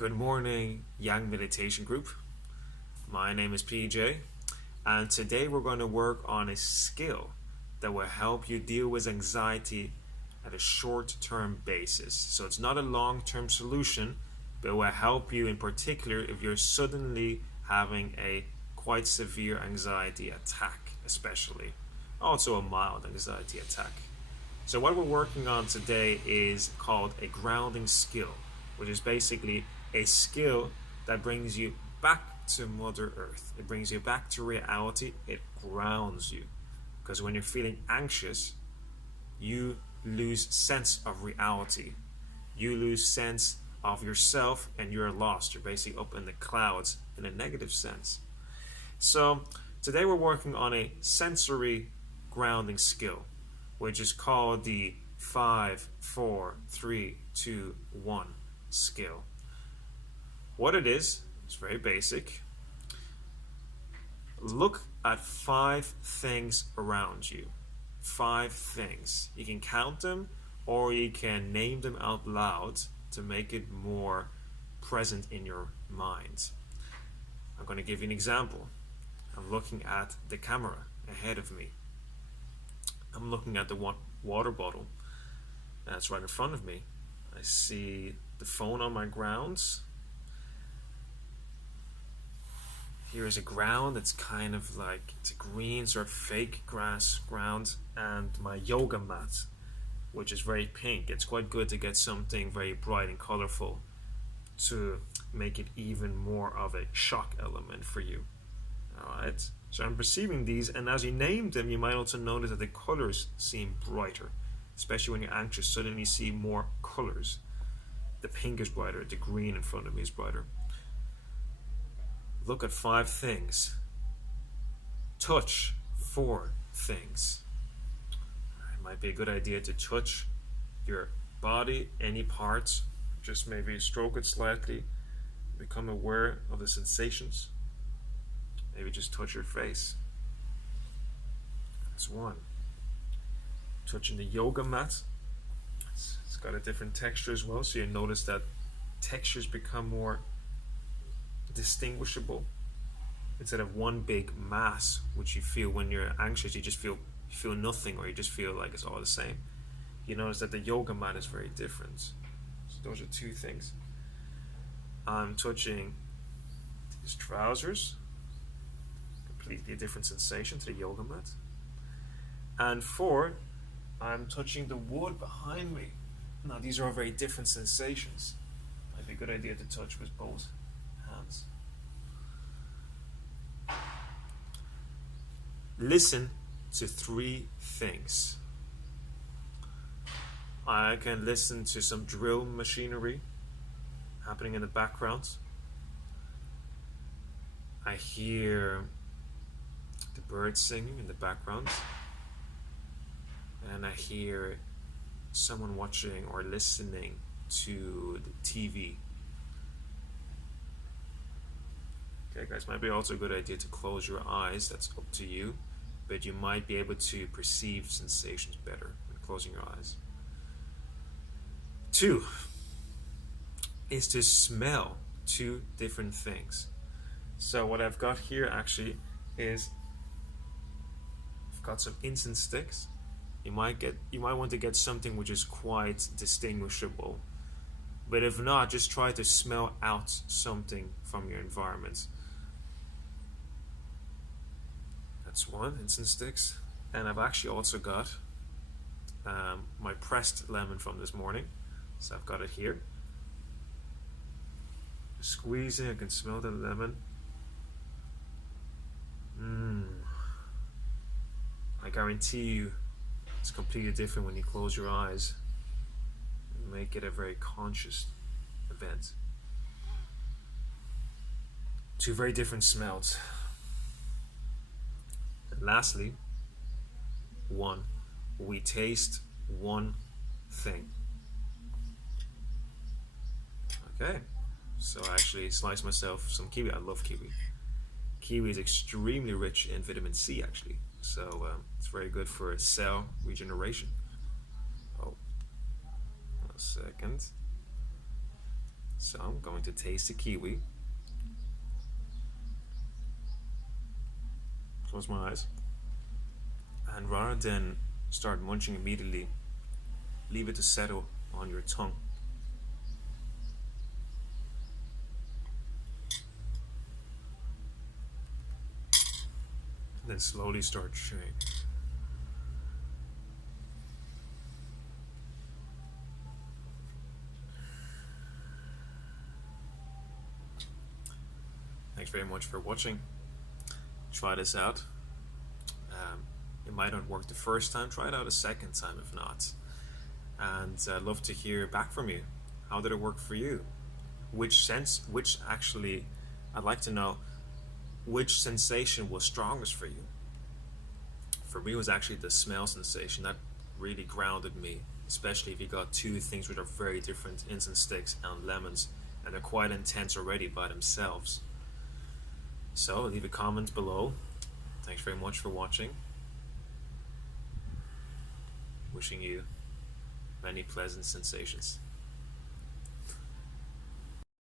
Good morning, Young Meditation Group. My name is PJ, and today we're going to work on a skill that will help you deal with anxiety at a short-term basis. So it's not a long-term solution, but it will help you in particular if you're suddenly having a quite severe anxiety attack, especially. Also a mild anxiety attack. So what we're working on today is called a grounding skill, which is basically a skill that brings you back to Mother Earth. It brings you back to reality. It grounds you. Because when you're feeling anxious, you lose sense of reality. You lose sense of yourself and you're lost. You're basically up in the clouds in a negative sense. So today we're working on a sensory grounding skill, which is called the 5, 4, 3, 2, 1 skill. What it is, it's very basic. Look at 5 things around you. 5 things. You can count them or you can name them out loud to make it more present in your mind. I'm going to give you an example. I'm looking at the camera ahead of me. I'm looking at the water bottle that's right in front of me. I see the phone on my grounds. Here is a ground that's kind of like, it's a green sort of fake grass ground, and my yoga mat, which is very pink. It's quite good to get something very bright and colorful to make it even more of a shock element for you. Alright, so I'm perceiving these, and as you name them, you might also notice that the colors seem brighter, especially when you're anxious. Suddenly you see more colors. The pink is brighter, the green in front of me is brighter. Look at 5 things. Touch 4 things. It might be a good idea to touch your body, any parts, just maybe stroke it slightly, become aware of the sensations. Maybe just touch your face. That's 1. Touching the yoga mat. It's got a different texture as well, so you notice that textures become more distinguishable instead of one big mass, which you feel when you're anxious. You feel nothing, or you just feel like it's all the same. You notice that the yoga mat is very different. So those are 2 things. I'm touching these trousers, completely different sensation to the yoga mat. And 4, I'm touching the wood behind me. Now these are all very different sensations. Might be a good idea to touch with both hands. Listen to 3 things. I can listen to some drill machinery happening in the background. I hear the birds singing in the background. And I hear someone watching or listening to the TV. Okay guys, might be also a good idea to close your eyes. That's up to you, but you might be able to perceive sensations better when closing your eyes. 2 is to smell 2 different things. So what I've got here actually is I've got some incense sticks. You might want to get something which is quite distinguishable, but if not, just try to smell out something from your environment. That's 1, incense sticks. And I've actually also got my pressed lemon from this morning. So I've got it here. Squeezing, I can smell the lemon. I guarantee you it's completely different when you close your eyes and make it a very conscious event. 2 very different smells. And lastly, 1, we taste 1 thing. Okay, so I actually sliced myself some kiwi. I love kiwi. Kiwi is extremely rich in vitamin C actually, so it's very good for cell regeneration. Oh, 1 second. So I'm going to taste the kiwi. Close my eyes. And rather than start munching immediately, leave it to settle on your tongue. And then slowly start chewing. Thanks very much for watching. Try this out. It might not work the first time. Try it out a second time if not. And I'd love to hear back from you. How did it work for you? I'd like to know which sensation was strongest for you. For me, it was actually the smell sensation that really grounded me, especially if you got two things which are very different, incense sticks and lemons, and they're quite intense already by themselves. So leave a comment below. Thanks very much for watching. Wishing you many pleasant sensations.